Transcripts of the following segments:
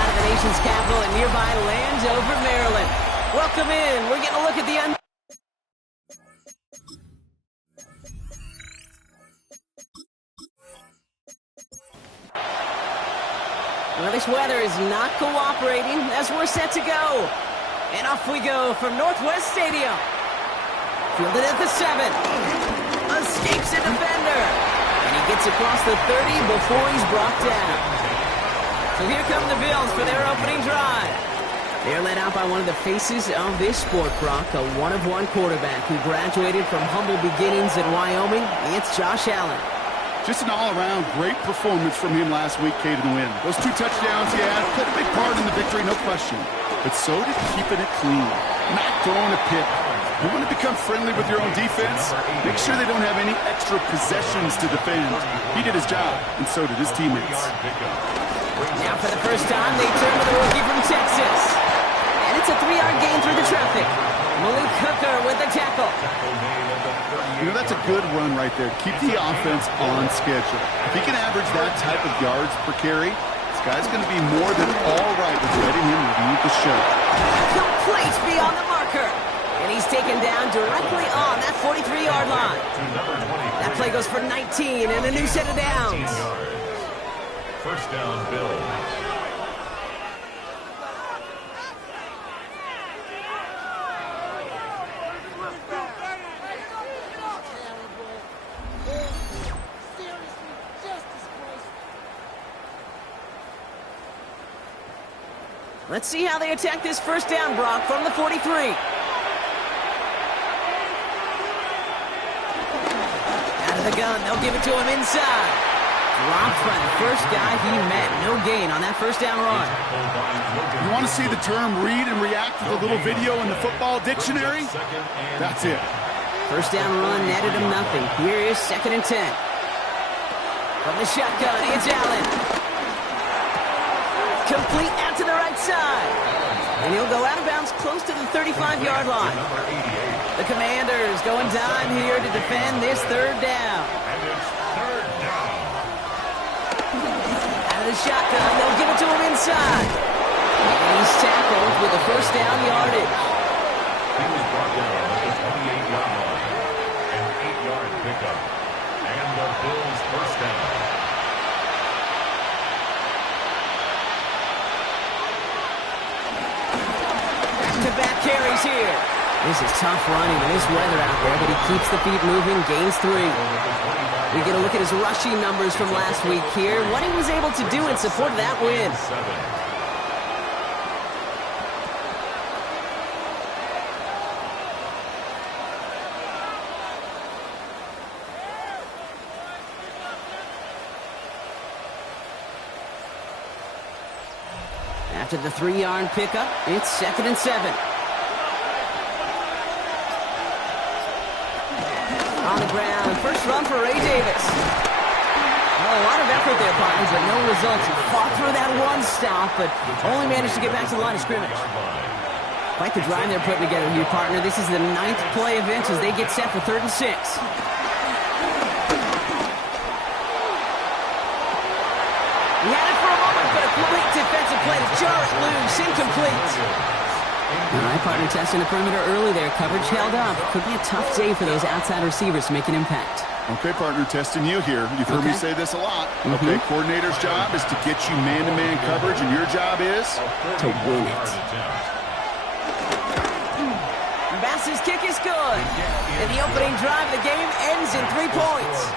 side of the nation's capital in nearby Landover, Maryland. Welcome in. We're getting a look at the Well, this weather is not cooperating as we're set to go. And off we go from Northwest Stadium. Fielded at the 7. Escapes a defender. And he gets across the 30 before he's brought down. So here come the Bills for their opening drive. They're led out by one of the faces of this sport, Brock, a one-of-one quarterback who graduated from humble beginnings in Wyoming. It's Josh Allen. Just an all-around great performance from him last week, Kate, in the win. Those 2 touchdowns he had played a big part in the victory, no question. But so did keeping it clean, not throwing a pick. You want to become friendly with your own defense? Make sure they don't have any extra possessions to defend. He did his job, and so did his teammates. Now for the first time, they turn to the rookie from Texas. And it's a 3-yard gain through the traffic. Malik Hooker with the tackle. You know, that's a good run right there. Keep the offense on schedule. If he can average that type of yards per carry, this guy's going to be more than all right with letting him lead the show. Complete beyond the marker. And he's taken down directly on that 43-yard line. That play goes for 19 and a new set of downs. First down, Bills. Let's see how they attack this first down, Brock, from the 43. Out of the gun, they'll give it to him inside. Dropped by the first guy he met. No gain on that first down run. You want to see the term read and react with a little video in the football dictionary? That's it. First down run netted him nothing. Here is 2nd and 10. From the shotgun, it's Allen. Complete out to the right side. And he'll go out of bounds close to the 35-yard line. The Commanders going down here to defend this third down. Out of the shotgun, they'll give it to him inside. And he's tackled with the first down yardage. He was brought down at the 28-yard line. An 8-yard pickup. And the Bills' first down. Back carries here. This is tough running in this weather out there, but he keeps the feet moving, gains 3. We get a look at his rushing numbers from last week here, what he was able to do in support of that win. After the 3-yard pickup, it's 2nd and 7. On the ground, first run for Ray Davis. Oh, a lot of effort there, partners, but no results. He fought through that one stop, but only managed to get back to the line of scrimmage. Quite the drive they're putting together here, partner. This is the 9th play of it as they get set for 3rd and 6. He had it for a moment, but a complete defensive play to jar it loose, incomplete. All right, partner testing the perimeter early there. Coverage held up. Could be a tough day for those outside receivers to make an impact. Okay, partner, testing you here. You've heard me say this a lot. Okay, coordinator's job is to get you man-to-man coverage, and your job is to win it. Bass's kick is good. And the opening drive of the game ends in 3 points.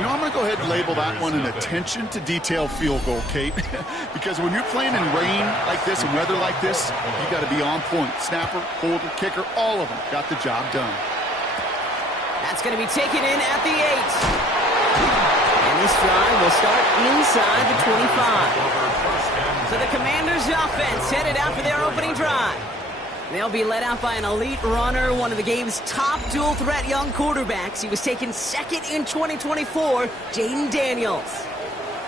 You know, I'm going to go ahead and label that one an attention-to-detail field goal, Kate. Because when you're playing in rain like this and weather like this, you got to be on point. Snapper, holder, kicker, all of them got the job done. That's going to be taken in at the 8. And this drive will start inside the 25. So the Commanders' offense headed out for their opening drive. They'll be led out by an elite runner, one of the game's top dual-threat young quarterbacks. He was taken 2nd in 2024, Jayden Daniels.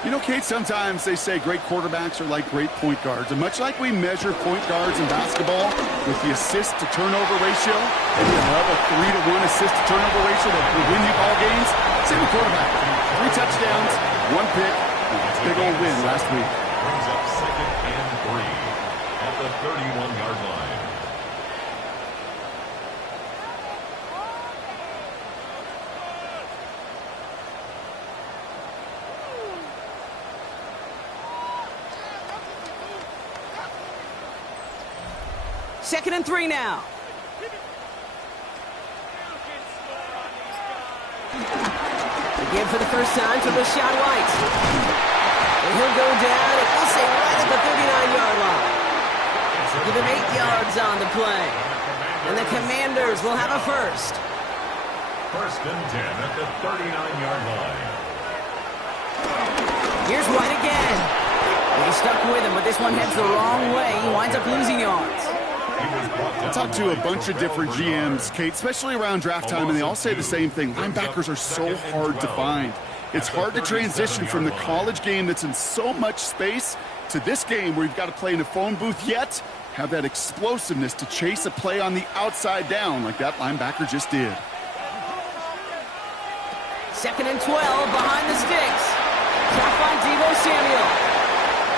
You know, Kate, sometimes they say great quarterbacks are like great point guards. And much like we measure point guards in basketball with the assist-to-turnover ratio, and you have a 3-to-1 assist-to-turnover ratio that will win you ball games, same with quarterback. 3 touchdowns, 1 pick, and a big old win last week. Brings up 2nd and 2nd and 3 now. Again for the first time to Rachaad White. And he'll go down, and we'll say right at the 39-yard line. Give him 8 yards on the play. And the Commanders will have a first. 1st and 10 at the 39-yard line. Here's White again. He stuck with him, but this one heads the wrong way. He winds up losing yards. I talked to a bunch of different GMs, Kate, especially around draft time, and they all say the same thing. Linebackers are so hard to find. It's hard to transition from the college game that's in so much space to this game where you've got to play in a phone booth, yet have that explosiveness to chase a play on the outside down like that linebacker just did. 2nd and 12 behind the sticks. Trapped by Deebo Samuel.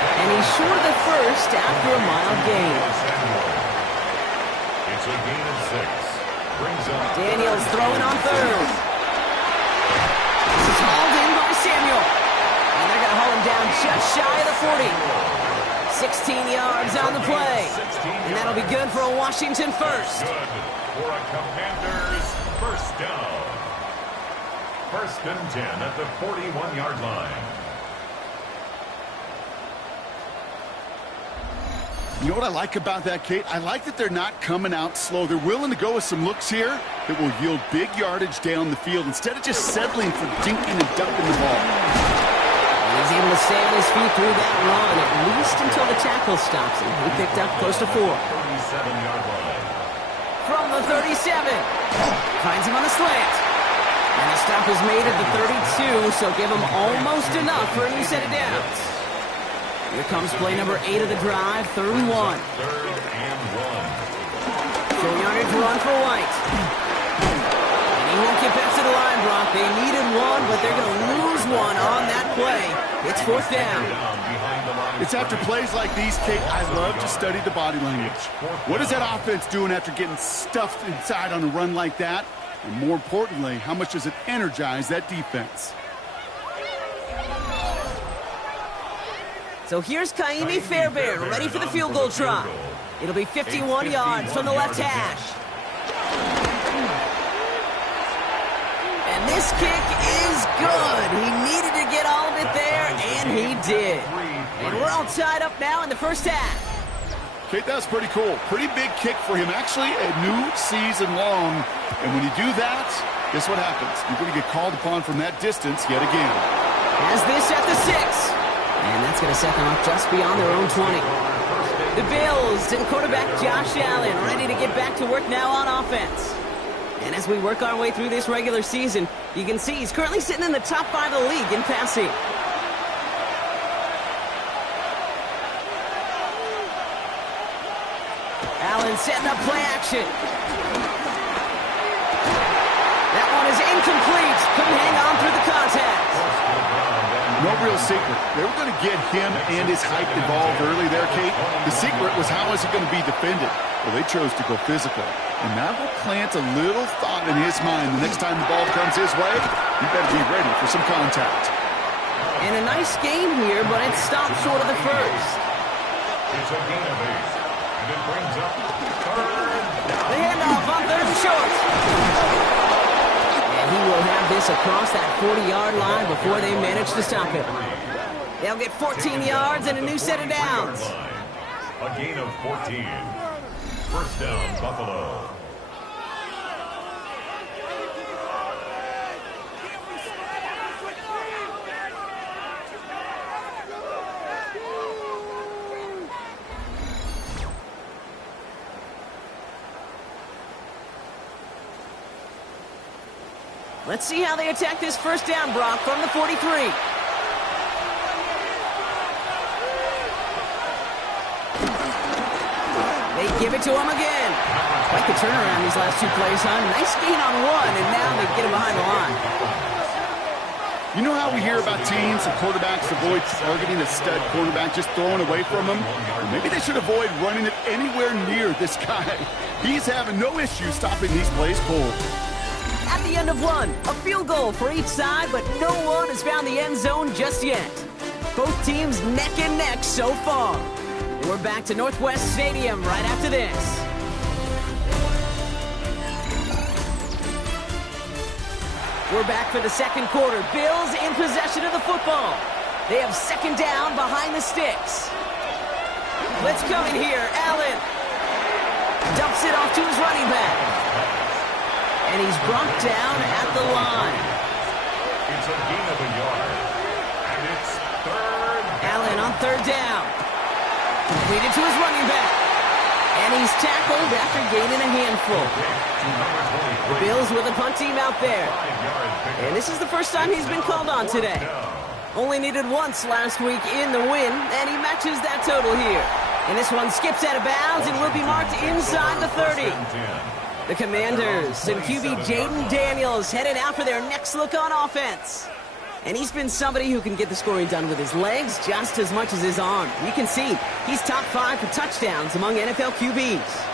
And he's short of the first after a mild gain. It's a gain of 6. Brings up Daniels throwing on 3rd. This is hauled in by Samuel. And they're going to haul him down just shy of the 40. 16 yards on the play. And that'll be good for a Washington first. Good for a Commanders first down. 1st and 10 at the 41-yard line. You know what I like about that, Kate? I like that they're not coming out slow. They're willing to go with some looks here that will yield big yardage down the field instead of just settling for dinking and dumping the ball. He's able to stay on his feet through that run, at least until the tackle stops him. He picked up close to 4. 37-yard line. From the 37. Finds him on the slant. And the stop is made at the 32, so give him almost enough for a new set of downs. Here comes play number 8 of the drive, 3rd and 1. 3rd and 1. Short yardage run for White. And he won't get back to the line, Brock. They needed one, but they're going to lose one on that play. It's 4th down. It's after plays like these, Kate, I love to study the body language. What is that offense doing after getting stuffed inside on a run like that? And more importantly, how much does it energize that defense? So here's Kaimi Fairbairn, ready for the field goal try. It'll be 51 yards from the left hash. And this kick is good. He needed to get all of it there, and he did. And we're all tied up now in the first half. Kate, that's pretty cool. Pretty big kick for him. Actually, a new season long. And when you do that, guess what happens? You're going to get called upon from that distance yet again. Has this at the 6. And that's going to set them up just beyond their own 20. The Bills and quarterback Josh Allen ready to get back to work now on offense. And as we work our way through this regular season, you can see he's currently sitting in the top 5 of the league in passing. Allen setting up play action. That one is incomplete. Couldn't hang on through the contact. No real secret. They were going to get him and his height involved early there, Kate. The secret was how is he going to be defended? Well, they chose to go physical. And that will plant a little thought in his mind. The next time the ball comes his way, he better be ready for some contact. And a nice game here, but it stopped short of the first. It's a gain of 8. And it brings up 3rd down. The handoff on 3rd and short. And he will have this across that 40-yard line before they manage to stop him. They'll get 14 yards and a new set of downs. A gain of 14. First down, Buffalo. Let's see how they attack this first down, Brock, from the 43. They give it to him again. Quite the turnaround these last 2 plays, huh? Nice gain on 1, and now they get him behind the line. You know how we hear about teams and quarterbacks avoid targeting a stud quarterback, just throwing away from him? Well, maybe they should avoid running it anywhere near this guy. He's having no issue stopping these plays cold. At the end of 1, a field goal for each side, but no one has found the end zone just yet. Both teams neck and neck so far. We're back to Northwest Stadium right after this. We're back for the second quarter. Bills in possession of the football. They have second down behind the sticks. Let's come in here. Allen dumps it off to his running back. And he's brought down at the line. It's a gain of a yard. And it's third down. Allen on third down. Completed to his running back. And he's tackled after gaining a handful. The Bills with a punt team out there. And this is the first time he's been called on today. Only needed once last week in the win, and he matches that total here. And this one skips out of bounds and will be marked inside the 30. The Commanders and QB Jaden Daniels headed out for their next look on offense. And he's been somebody who can get the scoring done with his legs just as much as his arm. You can see he's top 5 for touchdowns among NFL QBs.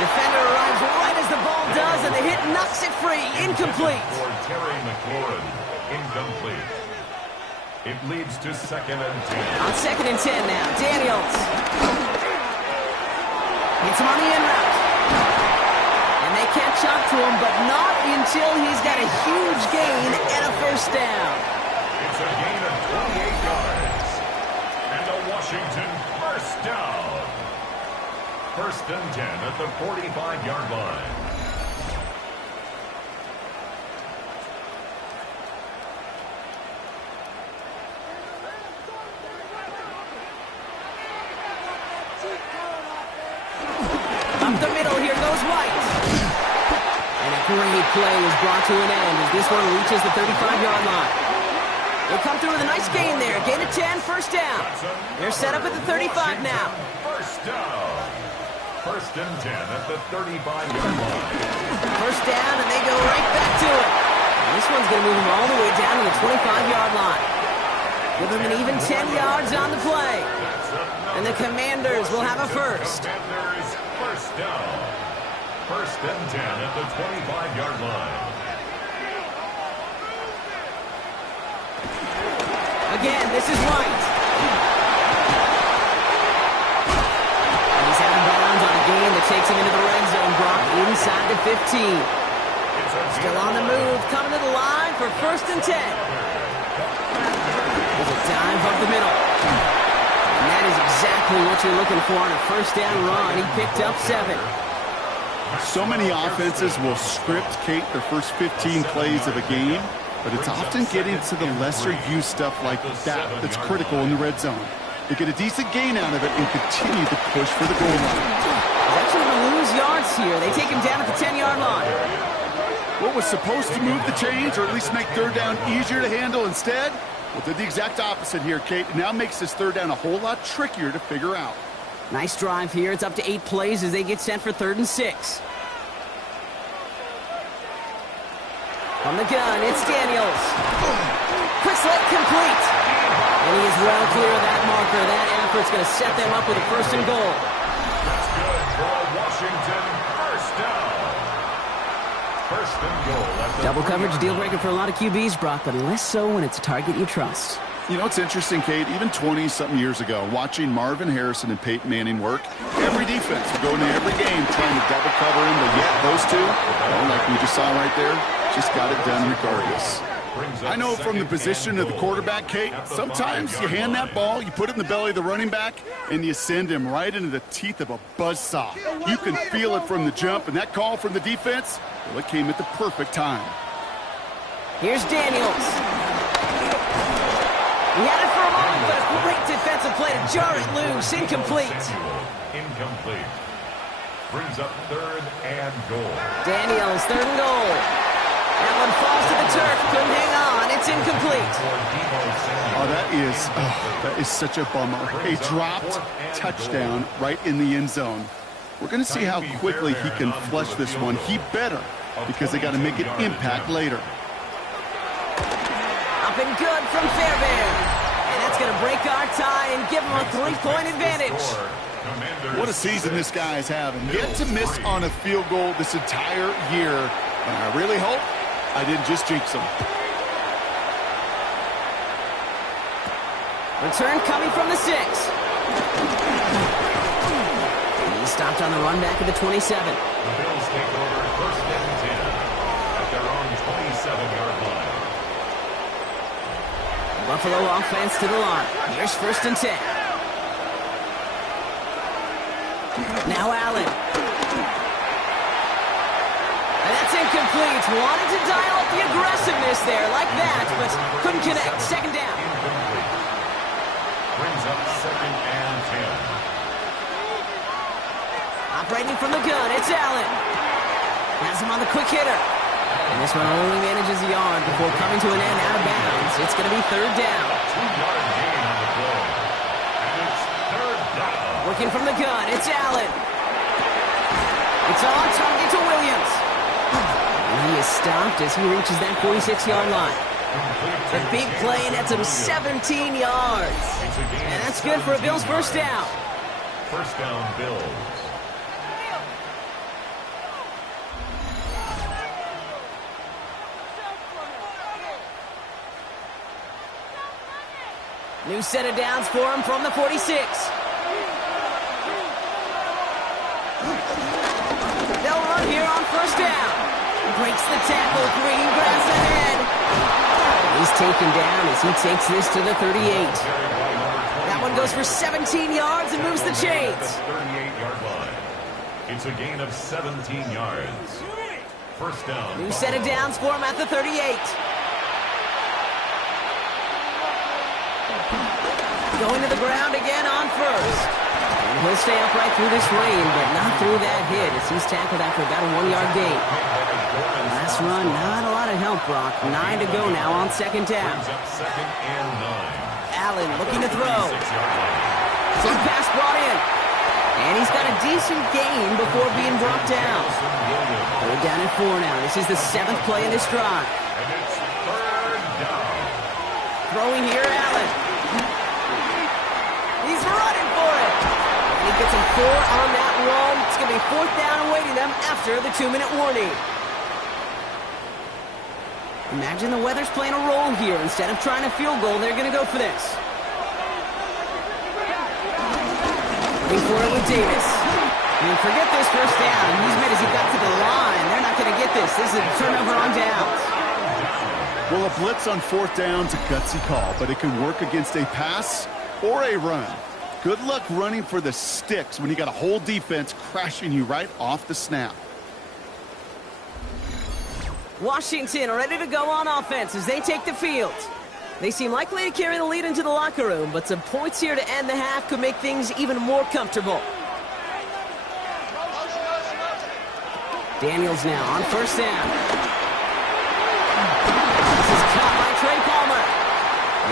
Defender arrives right as the ball does, and the hit knocks it free. Incomplete. For Terry McLaurin, incomplete. It leads to 2nd and 10. On 2nd and 10 now, Daniels. Hits him on the in route. And they catch up to him, but not until he's got a huge gain and a first down. It's a gain of 28 yards. And a Washington first down. 1st and 10 at the 45-yard line. Up the middle, here goes White. And a great play is brought to an end as this one reaches the 35-yard line. They come through with a nice gain there. Gain of 10, first down. They're set up at the 35 now. First down. 1st and 10 at the 35-yard line. First down, and they go right back to it. And this one's going to move them all the way down to the 25-yard line. Give them an even 10 yards on the play. And the Commanders will have a first. Commanders first down. 1st and 10 at the 25-yard line. Again, this is White. And he's out of bounds on a gain that takes him into the red zone. Brock inside the 15. Still on the move, coming to the line for 1st and 10. There's a dive up the middle. And that is exactly what you're looking for on a first down run. He picked up 7. So many offenses will script, Kate, their first 15 plays of a game, but it's often getting to the lesser-used stuff like that that's critical in the red zone. They get a decent gain out of it and continue to push for the goal line. He's actually going to lose yards here. They take him down at the 10-yard line. What was supposed to move the chains, or at least make third down easier to handle instead? Well, did the exact opposite here, Kate. It now makes this third down a whole lot trickier to figure out. Nice drive here. It's up to 8 plays as they get set for 3rd and 6. From the gun, it's Daniels. Quick slate complete. And he is well clear of that marker. That effort's going to set them up with a 1st and goal. That's good for a Washington first down. 1st and goal. Double coverage deal breaker for a lot of QBs, Brock, but less so when it's a target you trust. You know, it's interesting, Kate, even 20-something years ago, watching Marvin Harrison and Peyton Manning work, every defense would go into every game trying to double cover him, but yet those two, well, like we just saw right there, just got it done regardless. I know from the position of the quarterback, Kate, sometimes you hand that ball, you put it in the belly of the running back, and you send him right into the teeth of a buzzsaw. You can feel it from the jump, and that call from the defense, well, it came at the perfect time. Here's Daniels. He had it for a moment, but a great defensive play to jar it loose. Incomplete. Incomplete. Brings up 3rd and goal. Daniels, 3rd and goal. That one falls to the turf. Couldn't hang on. It's incomplete. Oh, that is such a bummer. A dropped touchdown right in the end zone. We're going to see how quickly he can flush this one. He better, because they got to make an impact later. Up and good from Fairbairn. And that's going to break our tie and give him a 3-point advantage. What a season this guy is having. Yet to miss on a field goal this entire year. And I really hope I didn't just jinx him. Return coming from the 6. He stopped on the run back at the 27. The Bills take over 1st and 10. 7-yard line. Buffalo offense to the line. Here's 1st and 10. Now Allen. And that's incomplete. Wanted to dial up the aggressiveness there like that, but couldn't connect. 2nd down. Incomplete. Brings up 2nd and 10. Operating from the gun, it's Allen. Has him on the quick hitter. And this one only manages a yard before coming to an end out of bounds. It's going to be 3rd down. 2-yard gain on the play. And it's 3rd down. Working from the gun, it's Allen. It's on target to Williams. And he is stopped as he reaches that 46-yard line. The big play nets him 17 yards. And that's good for a Bills 1st down. 1st down, Bills. New set of downs for him from the 46. They'll run here on 1st down. Breaks the tackle, Green grabs ahead. He's taken down as he takes this to the 38. That one goes for 17 yards and moves the chains. 38-yard line. It's a gain of 17 yards. 1st down. New set of downs for him at the 38. Going to the ground again on 1st. And he'll stay upright through this lane, but not through that hit as he's tackled after about a 1-yard gain. Last run, not a lot of help, Brock. 9 to go now on 2nd down. Brings up 2nd and 9. Allen looking to throw. 36-yard line. Some pass brought in. And he's got a decent gain before being brought down. They're down at 4 now. This is the 7th play in this drive. And it's 3rd down. Throwing here, Allen. He's running for it. And he gets him 4 on that run. It's going to be 4th down awaiting them after the 2-minute warning. Imagine the weather's playing a role here. Instead of trying a field goal, they're going to go for this. Looking for it with Davis. And forget this 1st down. He's made as he got to the line. They're not going to get this. This is a turnover on downs. Well, a blitz on 4th down's a gutsy call, but it can work against a pass or a run. Good luck running for the sticks when you got a whole defense crashing you right off the snap. Washington are ready to go on offense as they take the field. They seem likely to carry the lead into the locker room, but some points here to end the half could make things even more comfortable. Daniels now on 1st down. This is caught by Trey Palmer.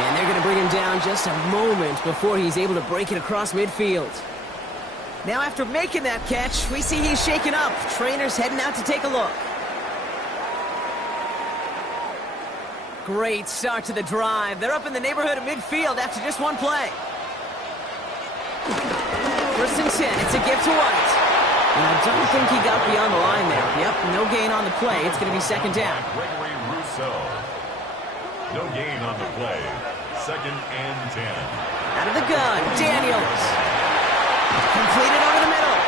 And they're going to bring him down just a moment before he's able to break it across midfield. Now after making that catch, we see he's shaken up. Trainer's heading out to take a look. Great start to the drive. They're up in the neighborhood of midfield after just one play. 1st and 10. It's a give to White. And I don't think he got beyond the line there. Yep, no gain on the play. It's going to be 2nd down. Gregory Rousseau. No gain on the play. 2nd and 10. Out of the gun, Daniels. Completed over the middle.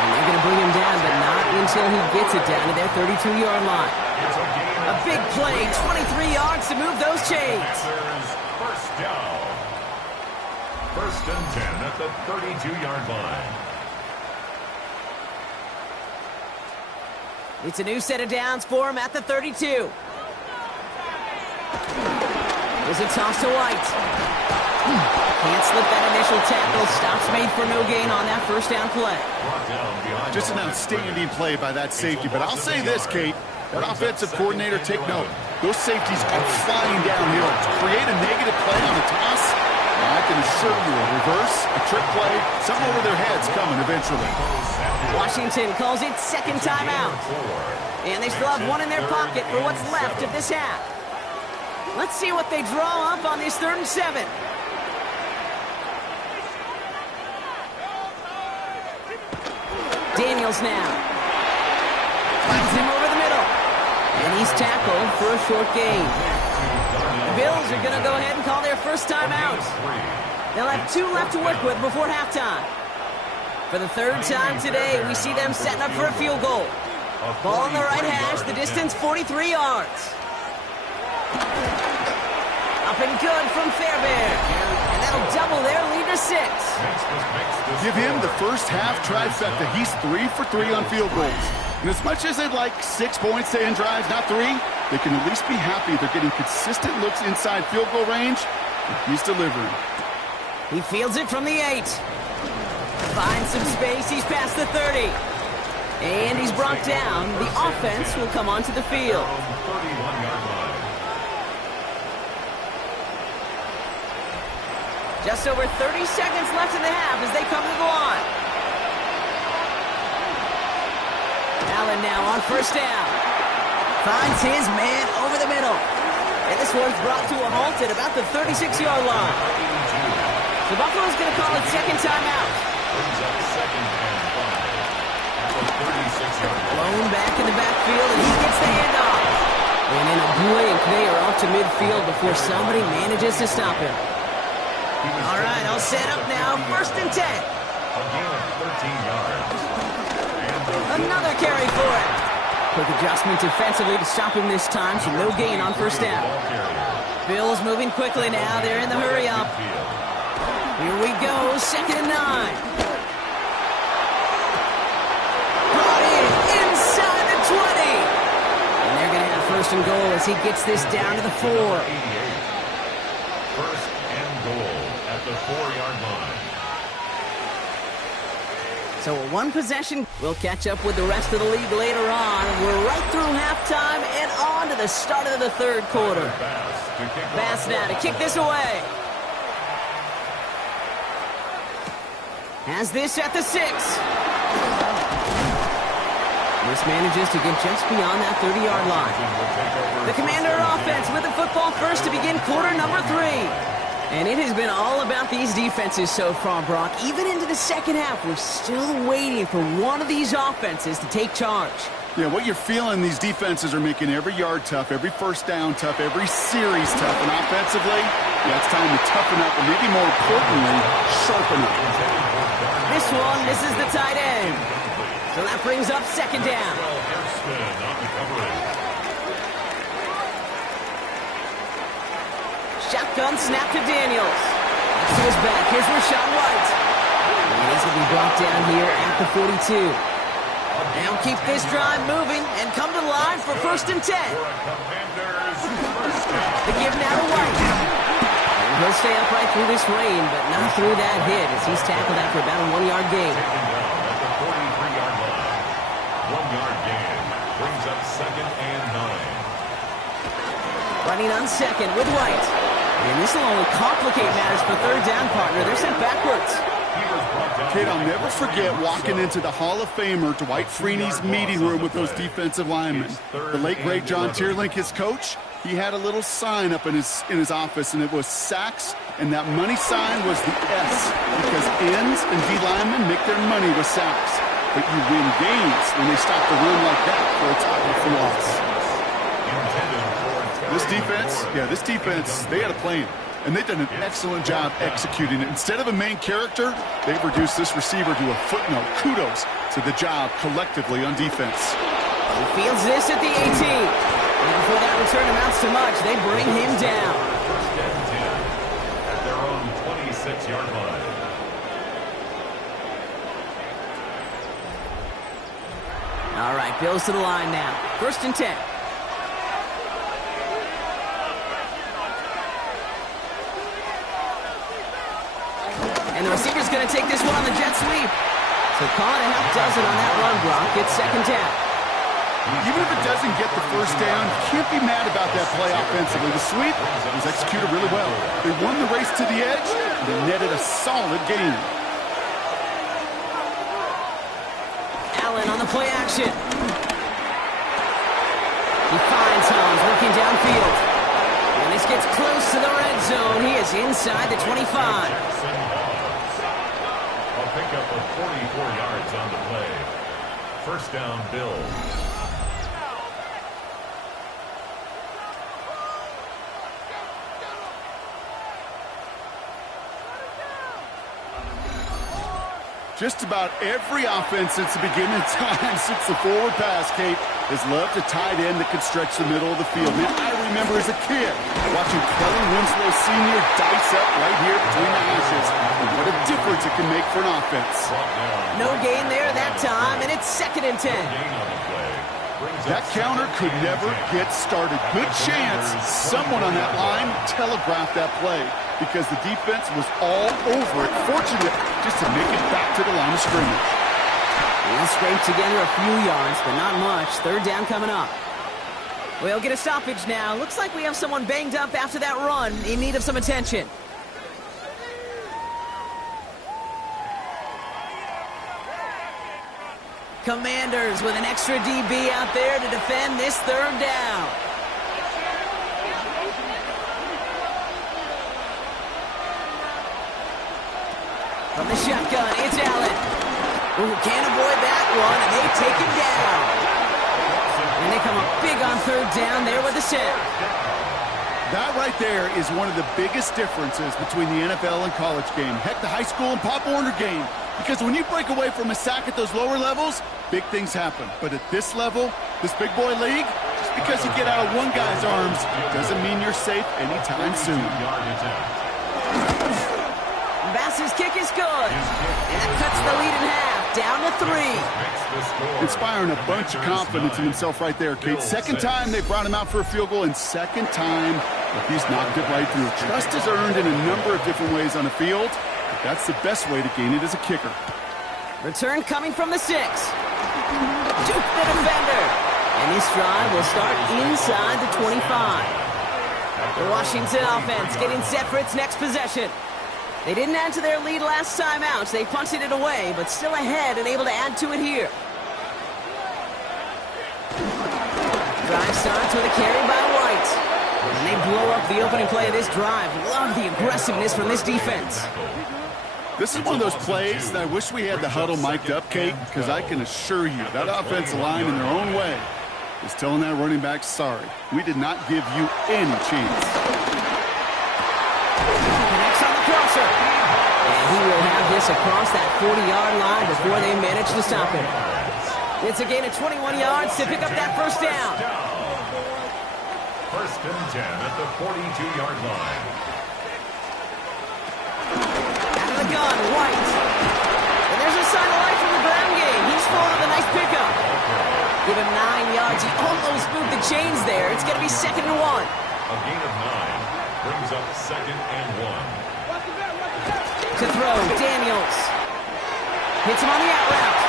And they're going to bring him down, but not until he gets it down to their 32-yard line. It's a gain A big play, 23 yards to move those chains. Panthers 1st down. 1st and 10 at the 32-yard line. It's a new set of downs for him at the 32. There's a toss to White. Can't slip that initial tackle. Stops made for no gain on that 1st down play. Just an outstanding play by that safety. But I'll say this, Kate. That offensive coordinator, take note. Those safeties are flying downhill. To create a negative play on a toss, I can assure you a reverse, a trick play, something over their heads coming eventually. Washington calls it 2nd timeout. And they still have one in their pocket for what's left of this half. Let's see what they draw up on this 3rd and 7. Daniels now. Finds him over the middle. And he's tackled for a short gain. The Bills are going to go ahead and call their 1st timeout. They'll have 2 left to work with before halftime. For the 3rd time today, we see them setting up for a field goal. Ball on the right hash, the distance 43 yards. Up and good from Fairbairn. And that'll double their lead to 6. Give him the first half trifecta. He's 3 for 3 on field goals. And as much as they'd like 6 points to end drives, not 3, they can at least be happy they're getting consistent looks inside field goal range. He's delivering. He fields it from the 8. Finds some space. He's past the 30. And he's brought down. The offense will come onto the field. Just over 30 seconds left in the half as they come to the line. Allen now on first down. Finds his man over the middle. And this one's brought to a halt at about the 36-yard line. So Buffalo's going to call it second timeout. Blown back in the backfield, and he gets the handoff. And in a blink, they are off to midfield before somebody manages to stop him. All right, all set up now. First and 10. Another carry for it. Quick adjustment defensively to stop him this time, so no gain on first down. Bills moving quickly now. They're in the hurry up. Here we go, second and 9. Brought in inside the 20. And they're going to have first and goal as he gets this down to the 4. First and goal at the 4-yard line. So a one possession. We'll catch up with the rest of the league later on. We're right through halftime and on to the start of the third quarter. Bass now to kick this away. Has this at the 6. This manages to get just beyond that 30-yard line. The Commander offense with the football first to begin quarter number 3. And it has been all about these defenses so far, Brock. Even into the second half, we're still waiting for one of these offenses to take charge. Yeah, what you're feeling, these defenses are making every yard tough, every first down tough, every series tough. And offensively, yeah, it's time to toughen up, and maybe more importantly, sharpen up. This one misses the tight end. So that brings up second down. Shotgun snap to Daniels. To his back. Here's Rachaad White. And he's going to be brought down here at the 42. They'll keep this drive moving and come to the line for first and 10. The give now to White. And he'll stay upright through this rain, but not through that hit as he's tackled after about a 1-yard gain. At the 43-yard line. 1-yard gain brings up second and 9. Running on second with White. And this will only complicate matters for third down, partner. They're sent backwards. Kate, I'll never forget walking into the Hall of Famer Dwight Freeney's meeting room with those defensive linemen. The late, great John Tierlink, his coach, he had a little sign up in his office, and it was sacks, and that money sign was the S, because ends and D linemen make their money with sacks. But you win games when they stop the run like that for a tackle for loss. This defense, they had a plan, and they've done an excellent job executing it. Instead of a main character, they've reduced this receiver to a footnote. Kudos to the job collectively on defense. He fields this at the 18. And before that return amounts to much, they bring him down. First and 10 at their own 26-yard line. All right, Bills to the line now. First and 10. And the receiver's going to take this one on the jet sweep. So call it a half dozen on that run, Brock. It's second down. Even if it doesn't get the first down, you can't be mad about that play offensively. The sweep was executed really well. They won the race to the edge, and they netted a solid gain. Allen on the play action. He finds Holmes working downfield. And this gets close to the red zone. He is inside the 25. I'll pick up of 44 yards on the play. First down, Bills. Just about every offense since the beginning of time, since the forward pass, Kate, has loved a tight end that can stretch the middle of the field. Man, I remember as a kid watching Kellen Winslow Sr. dice up right here between the hashes. And what a difference it can make for an offense. No gain there that time, and it's 2nd and 10. That counter could never get started. Good chance someone on that line telegraphed that play because the defense was all over it. Fortunate just to make it back to the line of scrimmage. We'll scrape together a few yards, but not much. 3rd down coming up. We'll get a stoppage now. Looks like we have someone banged up after that run in need of some attention. Commanders with an extra DB out there to defend this 3rd down. From the shotgun, it's Allen. Ooh, can't avoid that one, and they take him down. And they come up big on 3rd down there with the sack. That right there is one of the biggest differences between the NFL and college game. Heck, the high school and Pop Warner game. Because when you break away from a sack at those lower levels, big things happen. But at this level, this big boy league, just because you get out of one guy's arms doesn't mean you're safe anytime soon. Bass's kick is good. And that cuts the lead in half, down to 3. Inspiring a bunch of confidence in himself right there, Kate. 2nd time they brought him out for a field goal, and 2nd time that he's knocked it right through. Trust is earned in a number of different ways on the field. That's the best way to gain it as a kicker. Return coming from the 6. Duke the defender. And this drive will start inside the 25. The Washington offense getting set for its next possession. They didn't add to their lead last time out, so they punted it away, but still ahead and able to add to it here. Drive starts with a carry by White. And they blow up the opening play of this drive. Love the aggressiveness from this defense. This is one of those plays that I wish we had the huddle mic'd up, Kate, because I can assure you that offensive line in their own way is telling that running back, sorry, we did not give you any chance. Connects on the crosser. And he will have this across that 40-yard line before they manage to stop him. It's a gain of 21 yards to pick up that 1st down. 1st and 10 at the 42-yard line. The gun, White. And there's a sign of life from the ground game. He's full of a nice pickup. Give him 9 yards. He almost moved the chains there. It's going to be 2nd and 1. A gain of 9 brings up 2nd and 1. To throw, Daniels. Hits him on the out route.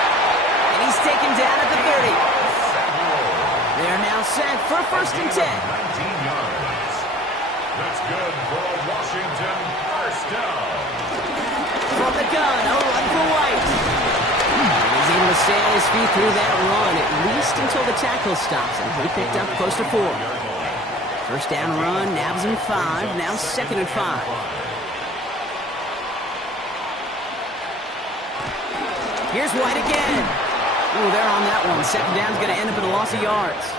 And he's taken down at the 30. They're now set for 1st and 10. 19 yards. That's good for a Washington 1st down. From the gun, a run for White. He's able to stay on his feet through that run, at least until the tackle stops him. He picked up close to 4. 1st down run, nabs him 5, now 2nd and 5. Here's White again. Ooh, they're on that one. 2nd down's going to end up in a loss of yards.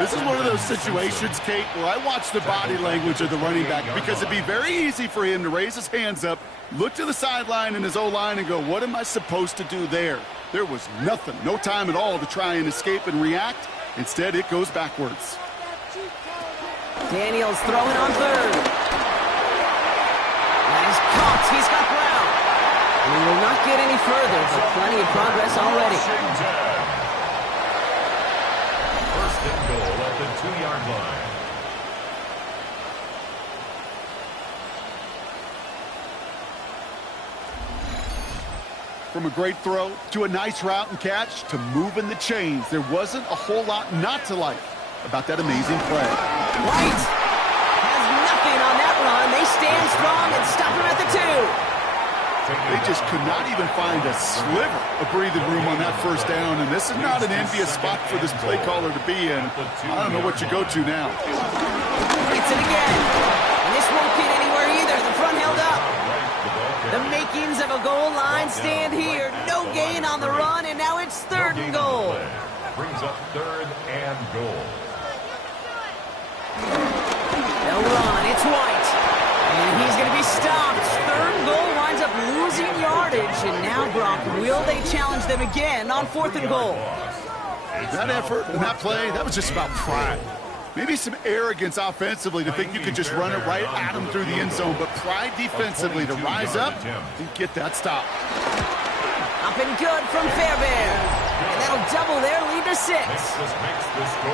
This is one of those situations, Kate, where I watch the body language of the running back because it'd be very easy for him to raise his hands up, look to the sideline in his O-line and go, what am I supposed to do there? There was nothing, no time at all to try and escape and react. Instead, it goes backwards. Daniels throwing on 3rd. And he's caught. He's got Brown. And he will not get any further, but plenty of progress already. 1st and goal at the 2-yard line. From a great throw to a nice route and catch to moving the chains, there wasn't a whole lot not to like about that amazing play. White has nothing on that run. They stand strong and stop him at the 2. They just could not even find a sliver of breathing room on that 1st down, and this is not an envious spot for this play caller to be in. I don't know what you go to now. Hits it again. And this won't get anywhere either. The front held up. The makings of a goal line stand here. No gain on the run, and now it's 3rd and goal. Brings up 3rd and goal. They'll run. It's White. And he's going to be stopped. 3rd and goal winds up losing yardage, and Will they challenge them again on 4th and goal? That effort and that play, that was just about pride. Maybe some arrogance offensively to think you could just run it right at them through the end zone, but pride defensively to rise up and get that stop. Up and good from Fairbairn. And that'll double their lead to 6.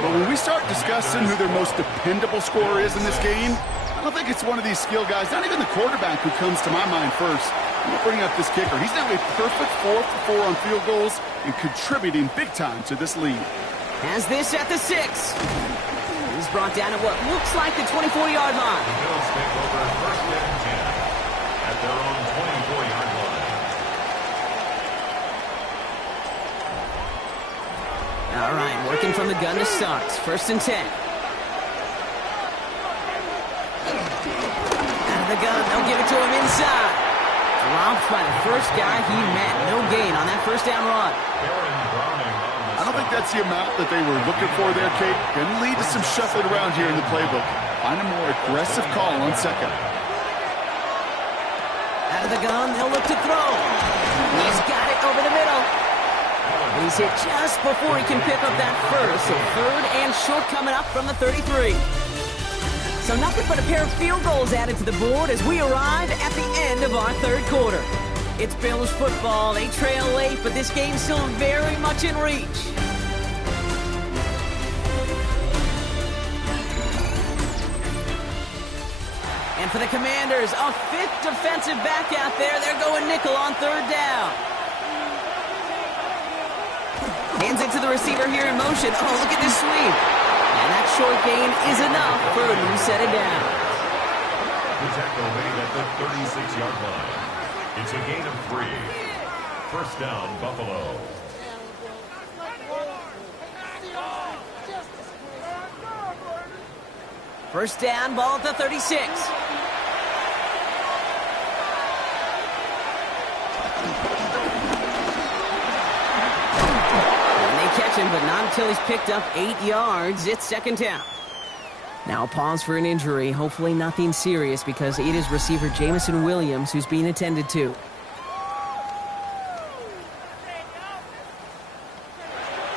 But when we start discussing who their most dependable scorer is in this game, I don't think it's one of these skill guys, not even the quarterback who comes to my mind first. I'm going to bring up this kicker. He's now a perfect 4 for 4 on field goals and contributing big time to this lead. Has this at the 6. He's brought down at what looks like the 24-yard line. The Bills take over 1st and 10 at their own 24-yard line. All right, working from the gun to start. 1st and 10. Out of the gun, they'll give it to him inside. Dropped by the first guy he met. No gain on that 1st down run. I don't think that's the amount that they were looking for there, Kate. Going to lead to some shuffling around here in the playbook. Find a more aggressive call on 2nd. Out of the gun, they'll look to throw. He's got it over the middle. He's hit just before he can pick up that first. So 3rd and short coming up from the 33. So nothing but a pair of field goals added to the board as we arrive at the end of our 3rd quarter. It's Bills football. They trail late, but this game's still very much in reach. And for the Commanders, a 5th defensive back out there. They're going nickel on 3rd down. Hands it to the receiver here in motion. Oh, look at this sweep. And that short gain is enough for a new set of downs. The tackle made at the 36-yard line. It's a gain of 3. 1st down, Buffalo. First down, ball at the 36. And they catch him, but not until he's picked up 8 yards. It's 2nd down. Now pause for an injury. Hopefully nothing serious because it is receiver Jameson Williams who's being attended to.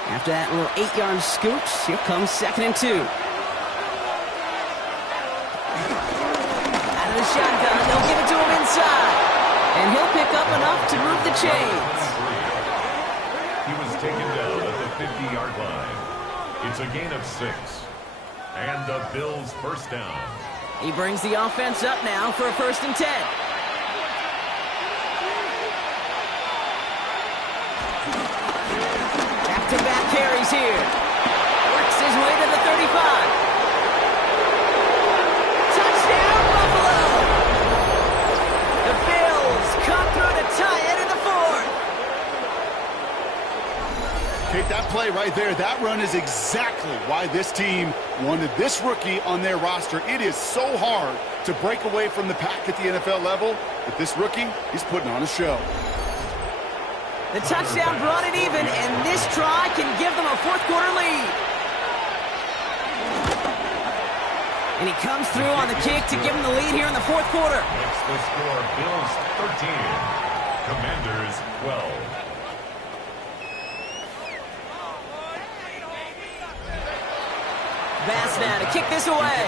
After that little 8-yard scooch, here comes 2nd and 2. Out of the shotgun, they'll give it to him inside. And he'll pick up enough to move the chains. He was taken down at the 50-yard line. It's a gain of 6. And the Bills' 1st down. He brings the offense up now for a 1st and 10. Back-to-back carries here. Works his way to the 35. Touchdown, Buffalo! The Bills come through to tie it in the 4th. Kate, that play right there, that run is exactly why this team wanted this rookie on their roster. It is so hard to break away from the pack at the NFL level, but this rookie, he's putting on a show. The touchdown brought it even, and this try can give them a 4th quarter lead. And he comes through on the kick to give them the lead here in the 4th quarter. Makes the score Bills 13, Commanders 12. Bass now to kick this away.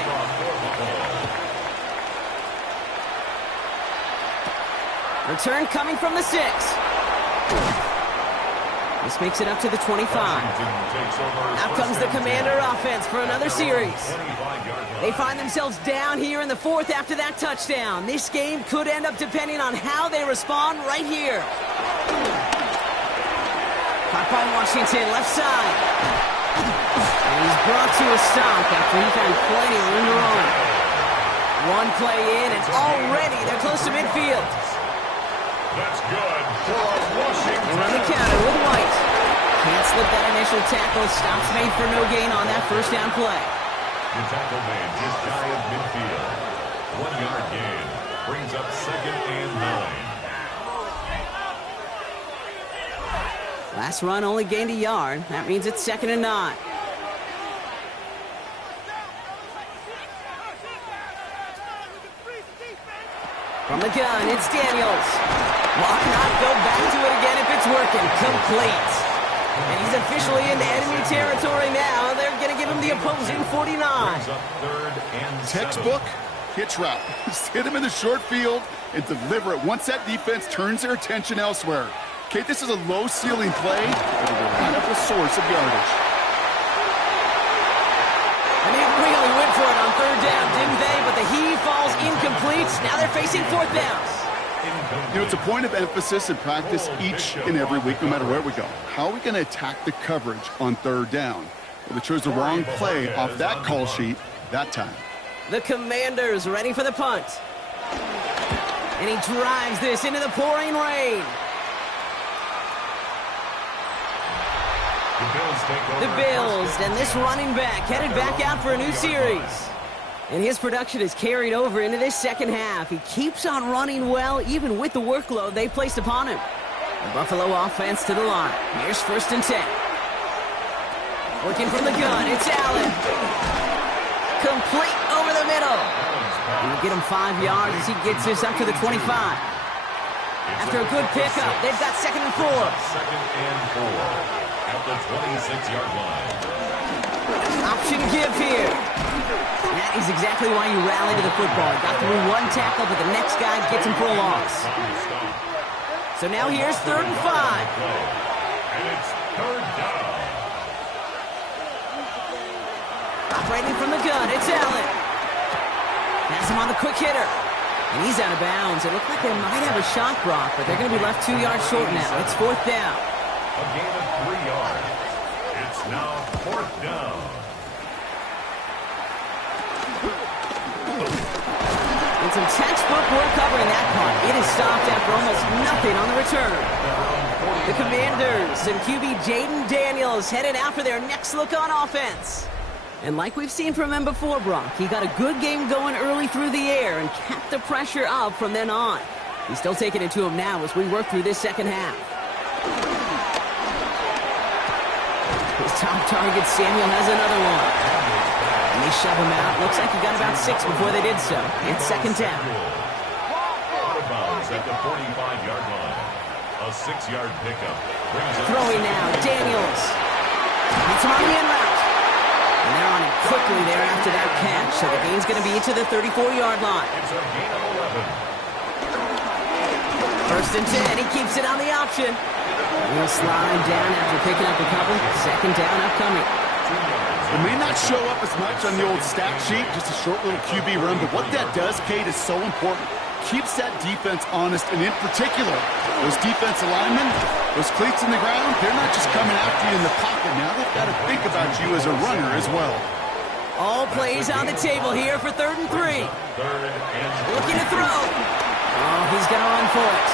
Return coming from the 6. This makes it up to the 25. Now comes the Commander offense for another series. They find themselves down here in the 4th after that touchdown. This game could end up depending on how they respond right here. Caught by Washington, left side. And he's brought to a stop after he found plenty of room to run. One play in, and already they're close to midfield. That's good for Washington. They run the counter with White. Can't slip that initial tackle. Stops made for no gain on that 1st down play. The tackle made just shy of midfield. 1-yard gain brings up 2nd and 9. Last run only gained a yard. That means it's 2nd and 9. From the gun, it's Daniels. Why not go back to it again if it's working? Complete. And he's officially in enemy territory now. They're going to give him the opposing 49. Textbook hitch route. Just hit him in the short field and deliver it once that defense turns their attention elsewhere. Okay, this is a low-ceiling play, but it will add up a source of yardage. And they really went for it on third down, didn't they? But the heave falls incomplete. Now they're facing fourth downs. You know, it's a point of emphasis in practice each and every week, no matter where we go. How are we going to attack the coverage on third down? Well, they chose the wrong play off that call sheet that time. The Commanders ready for the punt. And he drives this into the pouring rain. The Bills, and this running back headed back out for a new series. And his production is carried over into this second half. He keeps on running well, even with the workload they placed upon him. The Buffalo offense to the line. Here's 1st and 10. Working from the gun, it's Allen. Complete over the middle. He'll get him 5 yards as he gets this up to the 25. After a good pickup, they've got 2nd and 4. 2nd and 4 at the 26-yard line. Option give here. That is exactly why you rally to the football. Got through one tackle, but the next guy gets him for a loss. So now here's 3rd and 5. And it's 3rd down. Operating from the gun, it's Allen. Has him on the quick hitter. And he's out of bounds. It looked like they might have a shot block, but they're going to be left 2 yards short now. It's 4th down. A gain of 3 yards. It's now 4th down. And some textbook work covering that punt. It is stopped after almost nothing on the return. The Commanders and QB Jaden Daniels headed out for their next look on offense. And like we've seen from him before, Brock, he got a good game going early through the air and kept the pressure up from then on. He's still taking it to him now as we work through this second half. His top target, Samuel, has another one. And they shove him out. Looks like he got about 6 before they did so. It's 2nd down. Out of bounds at the 45-yard line. A 6-yard pickup. Throwing now, Daniels. It's him on the end route. And they're on it quickly there after that catch. So the gain's going to be to the 34-yard line. It's a gain of 11. 1st and 10. He keeps it on the option. He'll slide down after picking up a couple. 2nd down upcoming. It may not show up as much on the old stat sheet, just a short little QB run, but what that does, Kate, is so important. Keeps that defense honest, and in particular, those defensive linemen, those cleats in the ground, they're not just coming after you in the pocket. Now they've got to think about you as a runner as well. All plays on the table here for 3rd and 3. Looking to throw. Oh, he's going to run for it.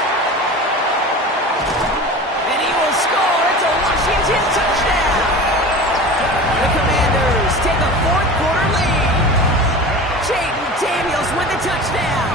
And he will score. It's a Washington touchdown. The Commanders take a 4th quarter lead. Jaden Daniels with the touchdown.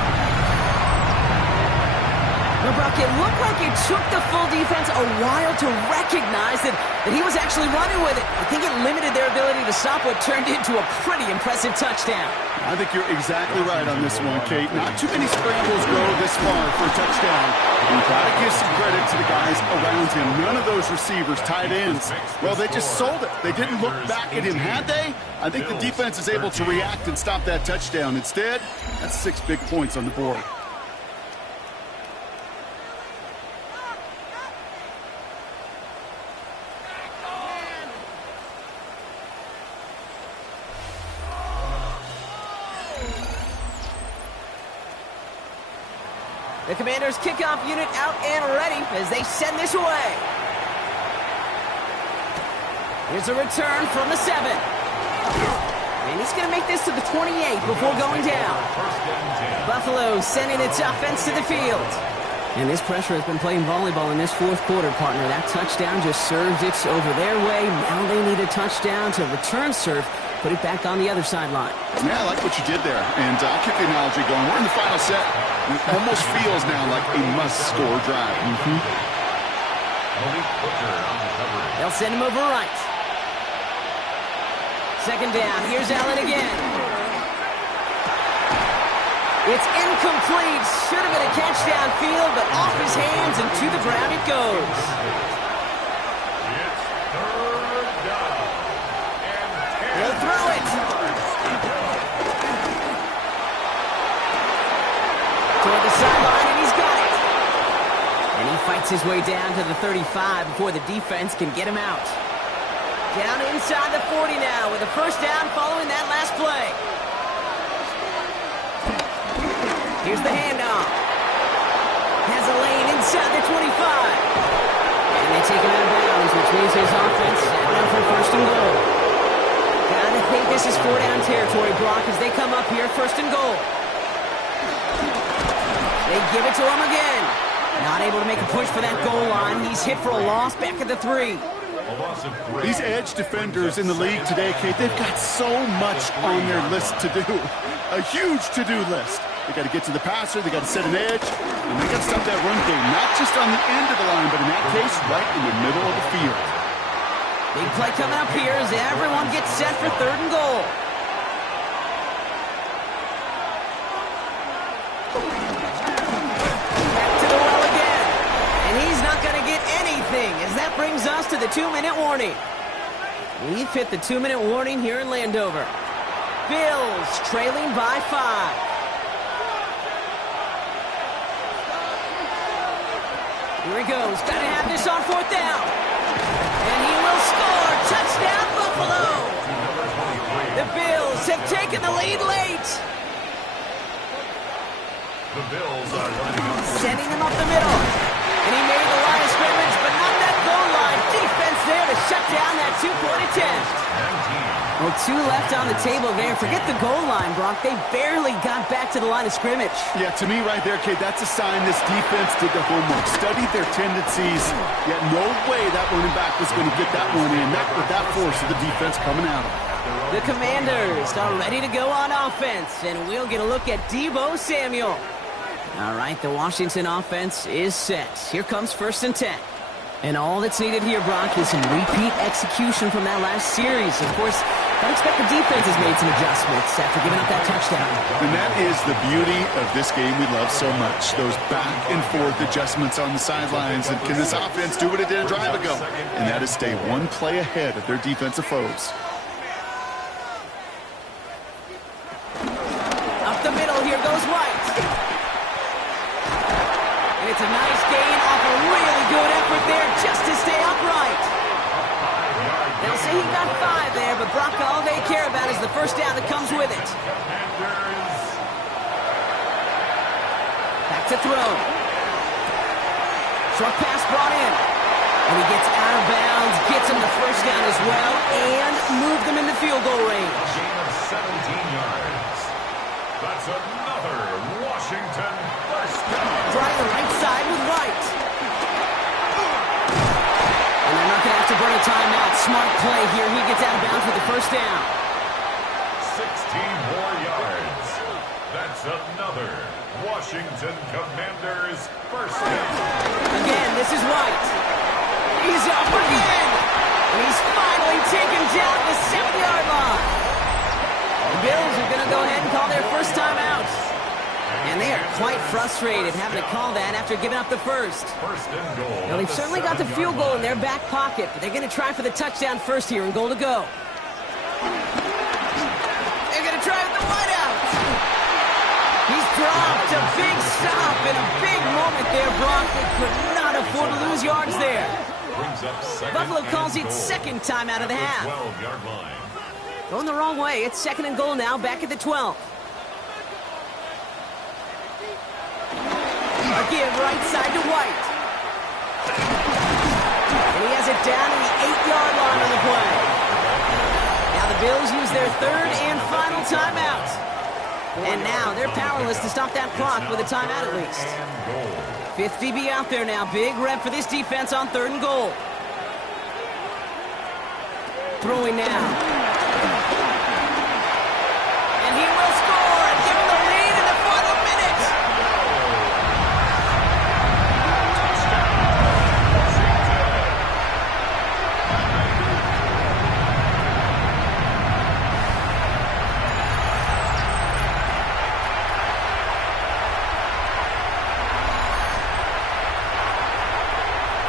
Now, Brock, it looked like it took the full defense a while to recognize that he was actually running with it. I think it limited their ability to stop what turned into a pretty impressive touchdown. I think you're exactly right on this one, Kate. Not too many scrambles go this far for a touchdown. You've got to give some credit to the guys around him. None of those receivers, tight ends, well, they just sold it. They didn't look back at him, had they? I think the defense is able to react and stop that touchdown. Instead, that's 6 big points on the board. The Commanders' kickoff unit out and ready as they send this away. Here's a return from the 7. And he's going to make this to the 28 before going down. Buffalo sending its offense to the field. And this pressure has been playing volleyball in this 4th quarter, partner. That touchdown just served it over their way. Now they need a touchdown to return serve. Put it back on the other sideline. Yeah, I like what you did there. And I'll keep the analogy going. We're in the final set. It almost feels now like a must-score drive. They'll send him over right. 2nd down. Here's Allen again. It's incomplete. Should have been a catch downfield, but off his hands and to the ground it goes. It's third down. And He'll throw it. Toward the sideline, and he's got it. And he fights his way down to the 35 before the defense can get him out. Down inside the 40 now with a first down following that last play. Here's the handoff. Has a lane inside the 25. And they take him out of bounds, which means his offense is now for first and goal. Gotta think this is 4-down territory, Brock, as they come up here, first and goal. They give it to him again. Not able to make a push for that goal line. He's hit for a loss back at the 3. These edge defenders in the league today, Kate, they've got so much on their list to do. A huge to-do list. They got to get to the passer, they got to set an edge, and they got to stop that run game, not just on the end of the line, but in that case, right in the middle of the field. Big play coming up here as everyone gets set for third and goal. Back to the well again. And he's not going to get anything, as that brings us to the 2-minute warning. We've hit the 2-minute warning here in Landover. Bills trailing by 5. Here he goes. Got to have this on fourth down. And he will score. Touchdown, Buffalo. The Bills have taken the lead late. the Bills are lining up. Sending him up the middle. And he made the line of scrimmage, but not that goal line. Defense there to shut down that two-point attempt. Well, 2 left on the table there. Forget the goal line, Brock. They barely got back to the line of scrimmage. Yeah, to me right there, Kate, that's a sign this defense did their homework, studied their tendencies, yet no way that running back was going to get that one in. With that force of the defense coming at him. The Commanders are ready to go on offense, and we'll get a look at Deebo Samuel. All right, the Washington offense is set. Here comes 1st and 10. And all that's needed here, Brock, is some repeat execution from that last series. Of course, I expect the defense has made some adjustments after giving up that touchdown. And that is the beauty of this game we love so much. Those back and forth adjustments on the sidelines. And can this offense do what it did a drive ago? And that is stay one play ahead of their defensive foes. Up the middle, here goes White. And it's a nice gain off a really good effort there just to stay upright. They'll say he got 5 there, but Brock, all they care about is the first down that comes with it. Back to throw. Short pass brought in. And he gets out of bounds, gets him the first down as well, and moved them into field goal range. Gain of 17 yards. That's another Washington first down. Trying the right side with White. And they're not going to have to burn a timeout. Smart play here. He gets out of bounds with the first down. 16 more yards. That's another Washington Commanders first down. Again, this is White. He's up again. And he's finally taken down the 7-yard line. The Bills are going to go ahead and call their first timeout. And they are quite frustrated having to call that after giving up the first. First and goal. Now, they've certainly got the field goal in their back pocket, but they're going to try for the touchdown first here and goal to go. They're going to try with the wideout. He's dropped a big stop in a big moment there, Brock. They could not afford to lose yards there. Buffalo calls it second time out of the half. 12-yard line. Going the wrong way. It's second and goal now, back at the 12. Again, right side to White. And he has it down to the 8-yard line on the play. Now the Bills use their third and final timeout. And now they're powerless to stop that clock with a timeout at least. 5th DB out there now. Big rep for this defense on 3rd and goal. Throwing now. And he will score and give him the lead in the final minute.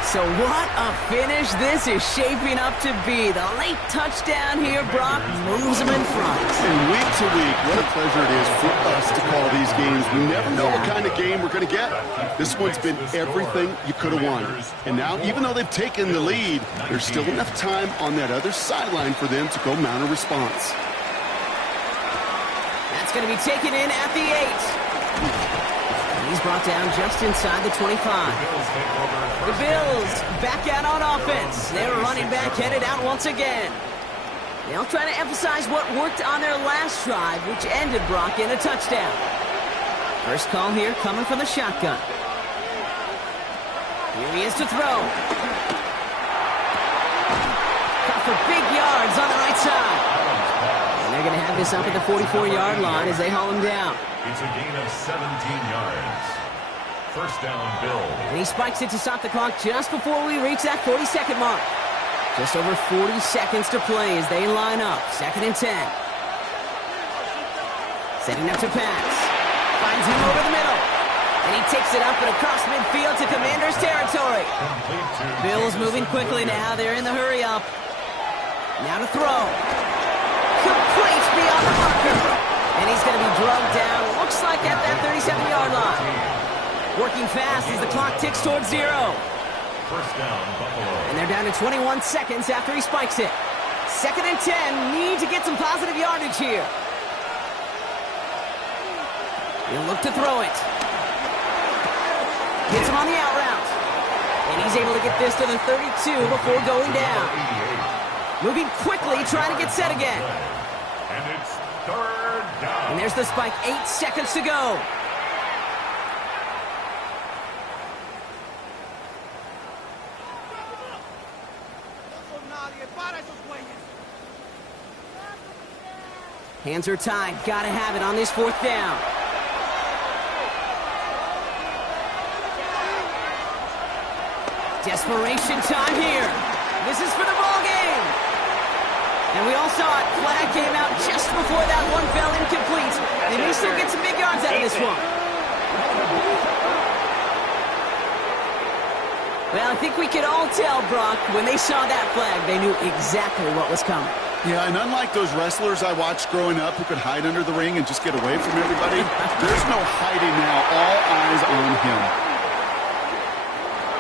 So what a finish this is shaping up to be. The late touchdown here, Brock, moves them in front. And week to week, what a pleasure it is for us to call these games. We never know what kind of game we're going to get. This one's been everything you could have wanted. And now, even though they've taken the lead, there's still enough time on that other sideline for them to go mount a response. That's going to be taken in at the 8. He's brought down just inside the 25. The Bills back out on offense. Their running back headed out once again. They'll try to emphasize what worked on their last drive, which ended Brock in a touchdown. First call here coming from the shotgun. Here he is to throw. Got for big yards on the right side. And they're going to have this up at the 44-yard line as they haul him down. It's a gain of 17 yards. First down, Bills. And he spikes it to stop the clock just before we reach that 40-second mark. Just over 40 seconds to play as they line up. 2nd and 10. Setting up to pass. Finds him over the middle. And he takes it up and across midfield to Commanders territory. Bills moving quickly now. They're in the hurry up. Now to throw. Complete beyond the marker. And he's going to be drugged down, looks like at that 37-yard line. Working fast as the clock ticks towards 0. First down, Buffalo. And they're down to 21 seconds after he spikes it. 2nd and 10, need to get some positive yardage here. He'll look to throw it. Gets him on the out route. And he's able to get this to the 32 before going down. Moving quickly, trying to get set again. And it's 3rd down. And there's the spike, 8 seconds to go. Hands are tied, gotta have it on this 4th down. Desperation time here. This is for the ball game. And we all saw it. Flag came out just before that one fell incomplete. They may still get some big yards out of this one. Well, I think we could all tell, Brock, when they saw that flag, they knew exactly what was coming. Yeah, and unlike those wrestlers I watched growing up who could hide under the ring and just get away from everybody, there's no hiding now. All eyes on him.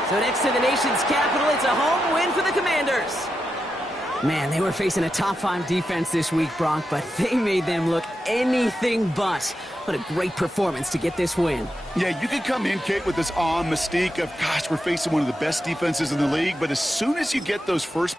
So next to the nation's capital, it's a home win for the Commanders. Man, they were facing a top-5 defense this week, Brock, but they made them look anything but. What a great performance to get this win. Yeah, you can come in, Kate, with this awe and mystique of, gosh, we're facing one of the best defenses in the league, but as soon as you get those first